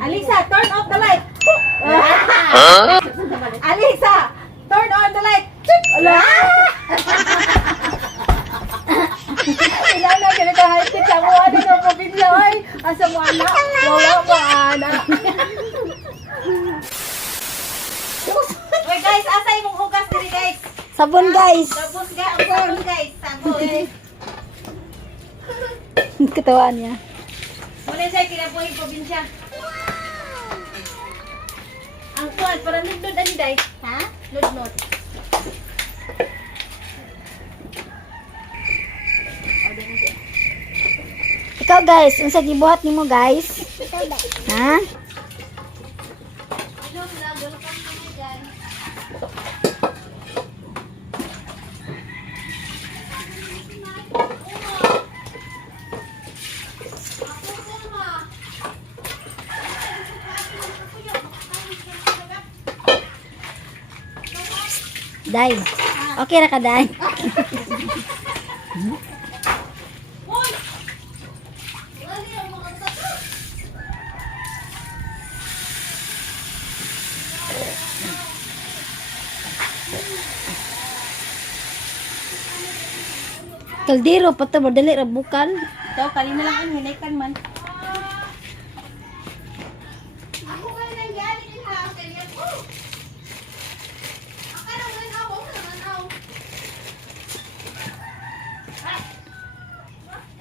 Alisa, turn off the light. Alisa, turn on the light. Inana, kinakahalipit sa mga ano ng probinsya. Ay, asa mo anak? Wala mo anak. Uy guys, asa imong hugas diri guys? Sabon guys. Tapos sabon guys, sabon. Ketawa niya. Muna siya kinabuhi probinsya. Ang kuwan, para nudnod ani day. Ha? Nudnod. Ikaw guys, unsa gibuhat nimo guys? Ha? Day. Okay ra ka, Day? Kaldero pa to, dali ra bukal. Daw kanina lang ang hinaykan man.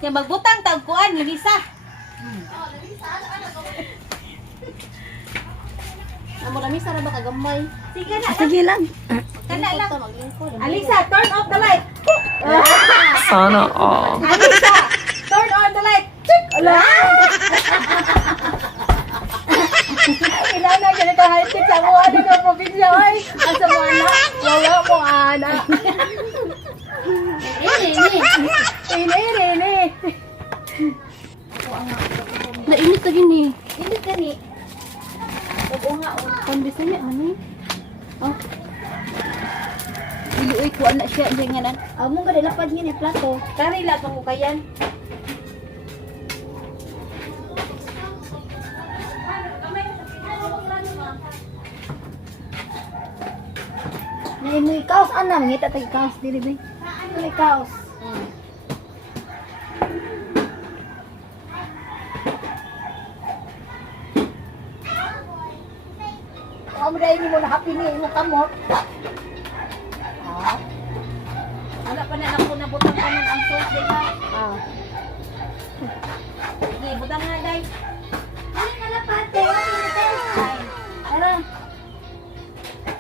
Yang magbutang tag kuan Lisa. Amo na misa ra ba kagambay? Sige na. Sige lang. Kana lang. Alisa, turn off the light. Sana all. Alisa, turn on the light. Inana, kinakahalipit sa mga ano ng probinsya. Ay, asa mo anak? Wala mo anak. Ini. Nainit lagi ni. Ini kani. Oo nga, Kondisi niya ano? oh. Dili oy kuan na siya dinganan. Amo ga lapad niya ni plato. Kari la pangukayan. Nay mo kaos ana, mangita tag kaos diri bay. May kaos. Amo dai ni mo na happy ni mo kamot. Wala pa na ako nabutang kanon ang sauce day ha. Sige, butang na dai.